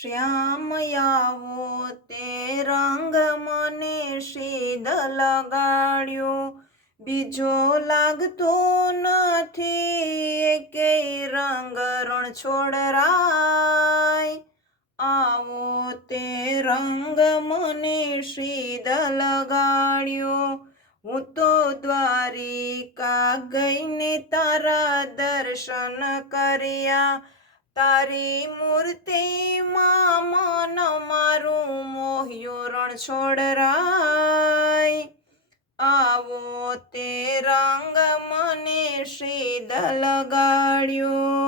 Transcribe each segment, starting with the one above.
શ્યામ આવો તે રંગ મને સીધ લગાડ્યો, બીજો લાગતો નથી એકેય રંગ રણ છોડરાય. આવો તે રંગ મને સીધ લગાડ્યો, હું તો દ્વારિકા ગઈને તારા દર્શન કર્યા. તારી મૂર્તિમાં મન મારું મોહ્યો રણ છોડરાય. આવો તે રંગ મને સીધ લગાડ્યો,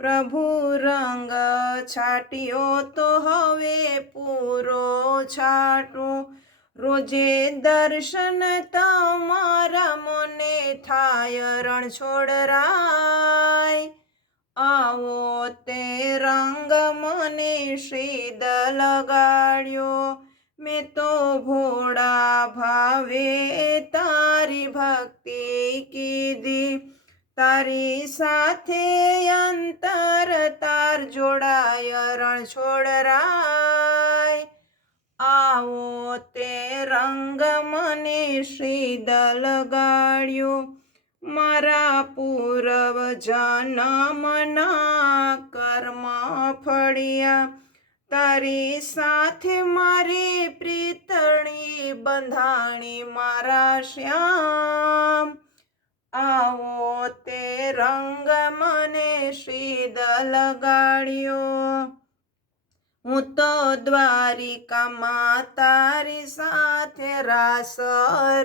પ્રભુ રંગ છાટ્યો તો હવે પૂરો છાટું. રોજે દર્શન તમારા મને થાય રણ છોડરાય. આવો તે રંગ મને સીધ લગાડ્યો, મેં તો ભોળા ભાવે તારી ભક્તિ કીધી. તારી સાથે અંતર તાર જોડાય રણ છોડરાય. આવો તે રંગ મને સીધ લગાડ્યો, મારા પૂર્વ જન્મના કર્મ ફળ્યા. તારી સાથે મારી પ્રીતણી બંધાણી મારા શ્યામ. આવો તે રંગ મને સીધ લગાડ્યો, હું તો દ્વારિકામાં તારી સાથે રાસ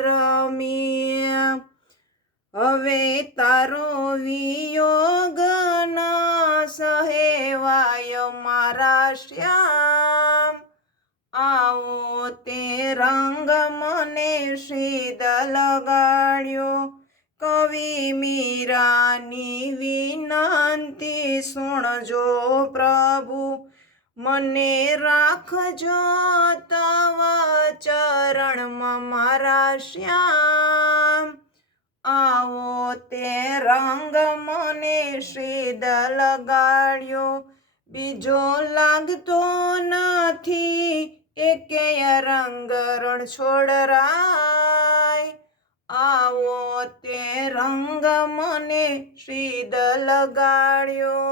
રમી. હવે તારો વિયોગ ન સહેવાય મારા શ્યામ. આવો તે રંગ મને સીધ લગાડ્યો, કવિ મીરાની વિનંતી સુણજો પ્રભુ. મને રાખજો તવ ચરણમાં મારા શ્યામ. આવો તે રંગ મને સીધ લગાડ્યો, બીજો લાગતો નથી એકેય રંગ રણ છોડરાય. આવો તે રંગ મને સીધ લગાડ્યો.